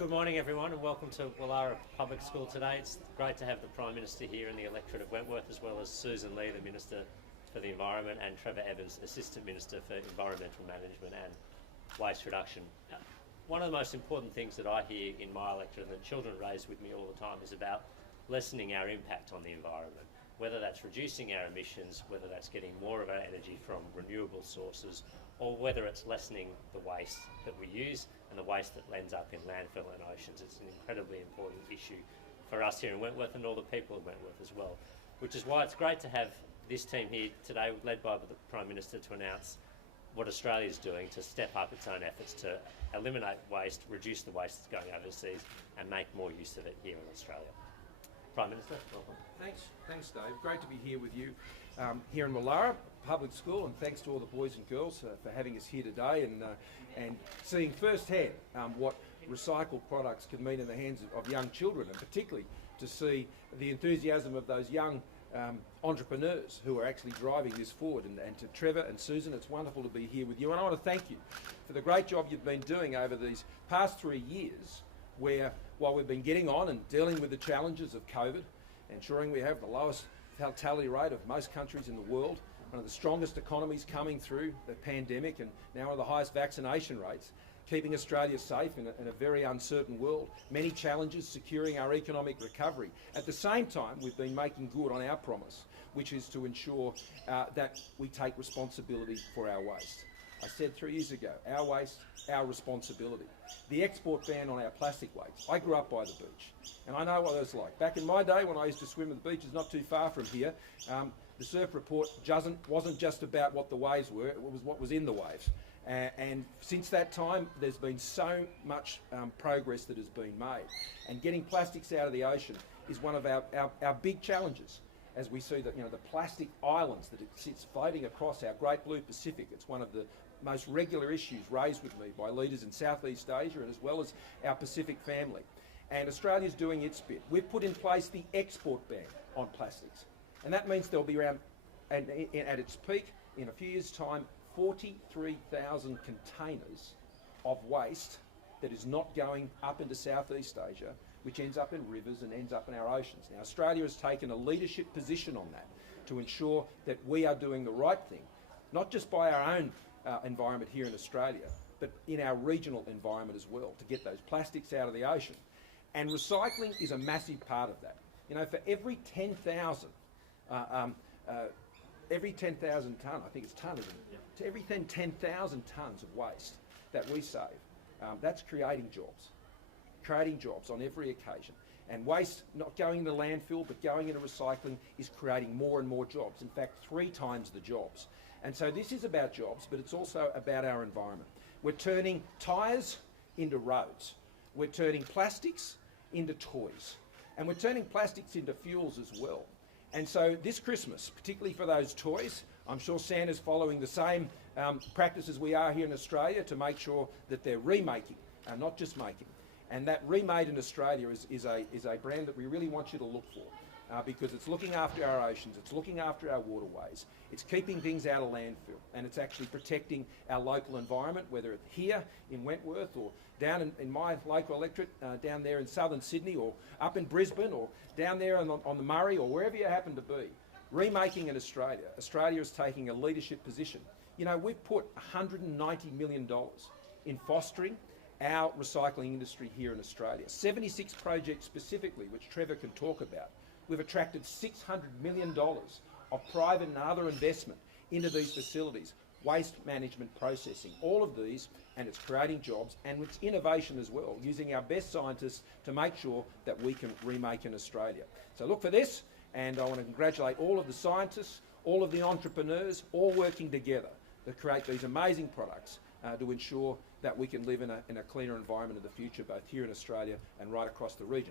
Good morning everyone and welcome to Woollahra Public School today. It's great to have the Prime Minister here in the electorate of Wentworth, as well as Susan Lee, the Minister for the Environment, and Trevor Evans, Assistant Minister for Environmental Management and Waste Reduction. One of the most important things that I hear in my electorate and that children raise with me all the time is about lessening our impact on the environment, whether that's reducing our emissions, whether that's getting more of our energy from renewable sources, or whether it's lessening the waste that we use and the waste that ends up in landfill and oceans. It's an incredibly important issue for us here in Wentworth and all the people of Wentworth as well, which is why it's great to have this team here today, led by the Prime Minister, to announce what Australia is doing to step up its own efforts to eliminate waste, reduce the waste that's going overseas, and make more use of it here in Australia. Prime Minister, welcome. Thanks, Dave. Great to be here with you here in Woollahra Public School, and thanks to all the boys and girls for having us here today and seeing firsthand what recycled products can mean in the hands of young children, and particularly to see the enthusiasm of those young entrepreneurs who are actually driving this forward. And to Trevor and Susan, it's wonderful to be here with you, and I want to thank you for the great job you've been doing over these past 3 years, where while we've been getting on and dealing with the challenges of COVID, ensuring we have the lowest fatality rate of most countries in the world, one of the strongest economies coming through the pandemic, and now one of the highest vaccination rates, keeping Australia safe in a very uncertain world, many challenges securing our economic recovery. At the same time, we've been making good on our promise, which is to ensure that we take responsibility for our waste. I said 3 years ago, our waste, our responsibility. The export ban on our plastic waste. I grew up by the beach, and I know what it was like. Back in my day, when I used to swim at the beaches not too far from here, the surf report wasn't just about what the waves were, it was what was in the waves. And since that time, there's been so much progress that has been made. And getting plastics out of the ocean is one of our big challenges, as we see that, the plastic islands that it sits floating across our great blue Pacific. It's one of the most regular issues raised with me by leaders in Southeast Asia, and as well as our Pacific family. And Australia's doing its bit. We've put in place the export ban on plastics, and that means there'll be around, and at its peak in a few years' time, 43,000 containers of waste that is not going up into Southeast Asia, which ends up in rivers and ends up in our oceans. Now, Australia has taken a leadership position on that to ensure that we are doing the right thing, not just by our own environment here in Australia, but in our regional environment as well, to get those plastics out of the ocean. And recycling is a massive part of that. For every 10,000, every 10,000 tonne, I think it's tonne, isn't it? Yeah. To every 10,000 tonnes of waste that we save, that's creating jobs on every occasion. And waste not going into landfill but going into recycling is creating more and more jobs. In fact, 3 times the jobs. And so this is about jobs, but it's also about our environment. We're turning tyres into roads. We're turning plastics into toys. And we're turning plastics into fuels as well. And so this Christmas, particularly for those toys, I'm sure Santa's following the same practices we are here in Australia to make sure that they're remaking and not just making. And that Remade in Australia is a brand that we really want you to look for, because it's looking after our oceans, it's looking after our waterways, it's keeping things out of landfill, and it's actually protecting our local environment, whether it's here in Wentworth or down in my local electorate, down there in southern Sydney, or up in Brisbane, or down there on the Murray, or wherever you happen to be. Remaking in Australia. Australia is taking a leadership position. We've put $190 million in fostering our recycling industry here in Australia. 76 projects specifically, which Trevor can talk about. We've attracted $600 million of private and other investment into these facilities, waste management, processing, all of these, and it's creating jobs, and it's innovation as well, using our best scientists to make sure that we can remake in Australia. So look for this, and I want to congratulate all of the scientists, all of the entrepreneurs, all working together to create these amazing products to ensure that we can live in a cleaner environment in the future, both here in Australia and right across the region.